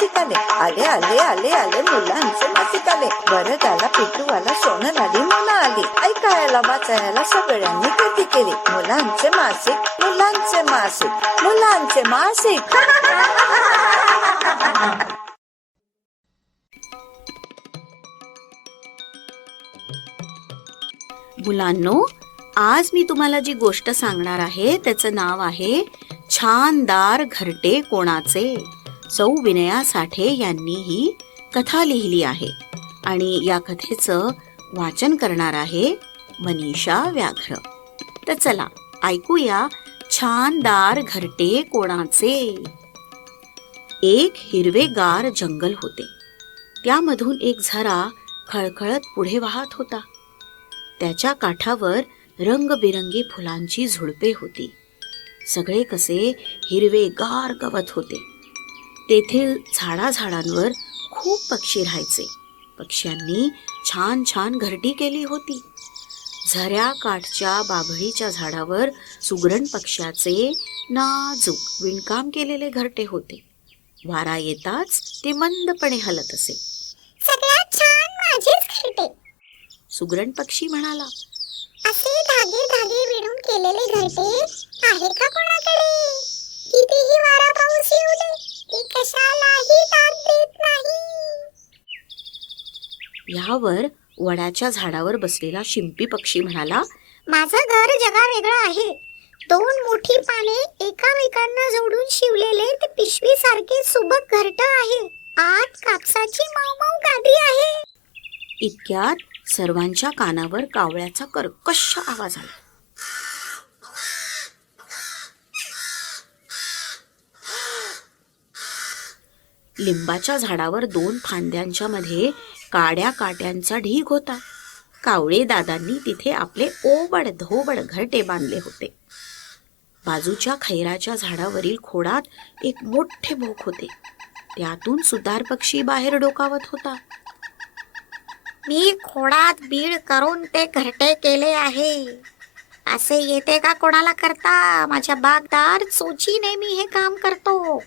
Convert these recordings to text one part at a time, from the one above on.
मासिक आले. आले आले आले आले मुलांचे मासिक आले. बरं झाला पिटूवाला सोनं आली मुलं आली. ऐकायला वाचायला सगळ्यांनी गर्दी केली. मुलांचे मासिक मुलांचे मासिक मुलांचे मासिक. मुलांनो, आज मी तुम्हाला जी गोष्ट सांगणार आहे त्याचं नाव आहे छानदार घरटे कोणाचे. सौ विनया साठे यांनी ही कथा लिहिली आहे आणि या कथेचं वाचन करणार आहे मनीषा व्याघ्र. तर चला ऐकूया छानदार घरटे कोणाचे. एक हिरवेगार जंगल होते. त्यामधून एक झरा खळखळत पुढे वाहत होता. त्याच्या काठावर रंगबिरंगी फुलांची झुडपे होती. सगळे कसे हिरवेगार गवत होते. तेथील झाडाझाडांवर खूप पक्षी राहायचे. पक्ष्यांनी छान छान घरटी केली होती. झऱ्या काठच्या बाभळीच्या झाडावर सुगरण पक्ष्याचे नाजूक विणकाम केलेले घरटे होते. वारा येताच ते मंदपणे हलत असे. सगळ्यात छान माझेच घरटे, सुगरण पक्षी म्हणाला. असे धागे धागे विणून केलेले घरटे आहे का कोणाकडे? कितीही वारा पाऊस येऊ दे, ते कशालाही ताण देत नाही. यावर वडाच्या झाडावर बसलेला शिंपी पक्षी म्हणाला. माझं घर जगावेगळं आहे. दोन मोठी पाने एकामेकांना जोडून शिवलेले ते पिशवी सारखे सुबक घरट आहे. आत कापसाची मऊ गादी आहे. इतक्यात सर्वांच्या कानावर कावळ्याचा कर्कश आवाज आला. लिंबाच्या झाडावर दोन फांद्यांच्या मध्ये काड्या काट्यांचा ढीग होता. कावळे दादांनी तिथे आपले ओबड धोबड घरटे बांधले होते. बाजूच्या खैराच्या झाडावरील खोडात एक मोठे भोक होते. त्यातून सुतार पक्षी बाहेर डोकावत होता. मी खोडात बीड करून ते घरटे केले आहे. असे येते का कोणाला करता? माझ्या बागदार चोची नेहमी हे काम करतो.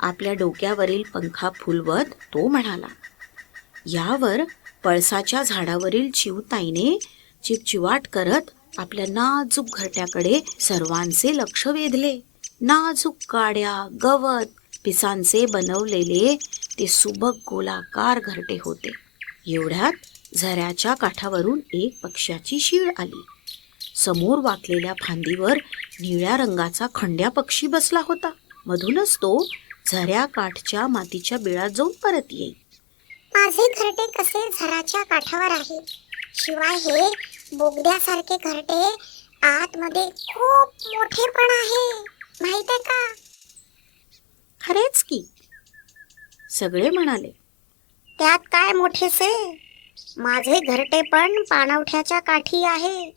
आपल्या डोक्यावरील पंखा फुलवत तो म्हणाला. यावर पळसाच्या झाडावरील चिवताईने चिवचिवाट करत आपल्या नाजूक घरट्याकडे सर्वांचे लक्ष वेधले. नाजूक काड्या, गवत, पिसांचे बनवलेले ते सुबक गोलाकार घरटे होते. एवढ्यात झऱ्याच्या काठावरून एक पक्ष्याची शीळ आली. समोर वाकलेल्या फांदीवर निळ्या रंगाचा खंड्या पक्षी बसला होता. मधूनच तो झऱ्या काठच्या मातीच्या बिळात जाऊन परत येईल. माझे घरटे कसे झराच्या काठावर आहे. शिवाय हे बोगद्यासारखे घरटे आतमध्ये खूप मोठे पण आहे. माहित आहे का? खरेच की, सगळे म्हणाले. त्यात काय मोठेसे? माझे घरटे पण पाणवठ्याच्या काठी आहे.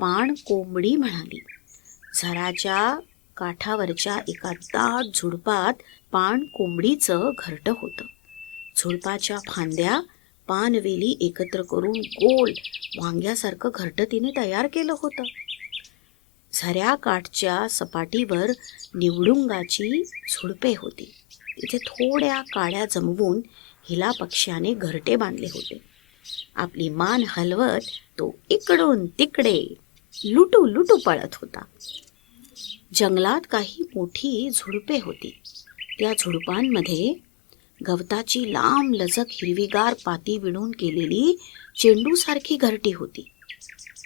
पाण कोंबडी म्हणाली. झराच्या काठावरच्या एका दाट झुडपात पाण कोंबडीचं घरट होतं. झुडपाच्या फांद्या पानवेली एकत्र करून गोल वांग्यासारखं घरट तिने तयार केलं होतं. झऱ्या काठच्या सपाटीवर निवडुंगाची झुडपे होती. तिथे थोड्या काड्या जमवून हिला पक्ष्याने घरटे बांधले होते. आपली मान हलवत तो इकडून तिकडे लुटू लुटू पळत होता. जंगलात काही मोठी झुडपे होती. त्या झुडपांमध्ये गवताची लांब लचक हिरवीगार पाती विणून केलेली चेंडूसारखी घरटी होती.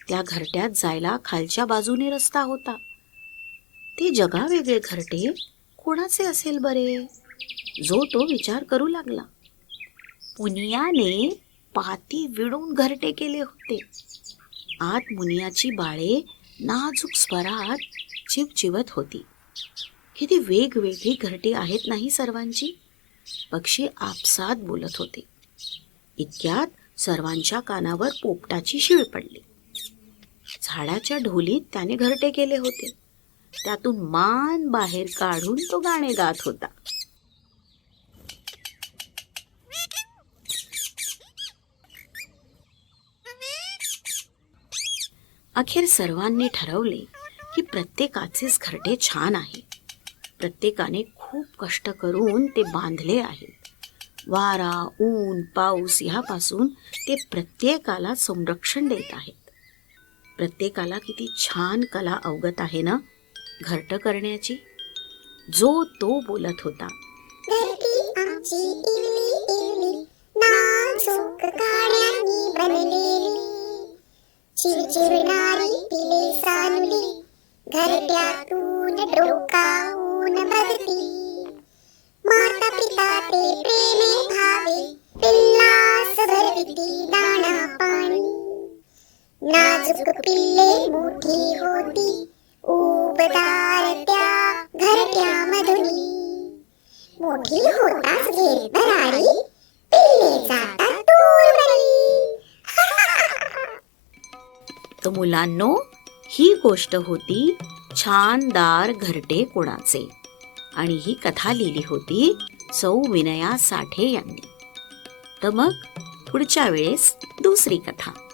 त्या घरट्यात जायला खालच्या बाजूने रस्ता होता. ते जगावेगळे घरटे कोणाचे असेल बरे? जो तो विचार करू लागला. मुनियाने पाती विणून घरटे केले होते. आत मुनियाची बाळे नाजूक स्वरात चिवचिवत होती. किती वेगवेगळी घरटी आहेत नाही सर्वांची? पक्षी आपसात बोलत होते. इतक्यात सर्वांच्या कानावर पोपटाची शीळ पडली. झाडाच्या ढोलीत त्याने घरटे केले होते. त्यातून मान बाहेर काढून तो गाणे गात होता. अखेर सर्वांनी ठरवले की प्रत्येकाचेच घरटे छान आहे. प्रत्येकाने खूप खूप कष्ट करून ते बांधले आहेत. वारा, ऊन, पाऊस ह्यापासून ते प्रत्येकाला संरक्षण देत आहेत. प्रत्येकाला किती छान कला अवगत आहे ना घरटं करण्याची. जो तो बोलत होता. घरटी आमची इवली इवली, नाजूक काड्यांनी बनलेली, चिरचिरणारी पिले सानुली, घरट्यातून डोकावून बघती. माता पिता ते प्रेमे भावे, पिल्लास भरविती दाणा पाणी. नाजूक पिल्ले मोठी होती, उबदार त्या घरट्यामधुनी. मोठी होताच घेर भरारी, पिल्ले जातात दूरवरी. तर मुलांनो, ही गोष्ट होती छानदार घरटे कोणाचे. आणि ही कथा लिहिली होती सौ विनया साठे यांनी. तर मग पुढच्या वेळेस दुसरी कथा.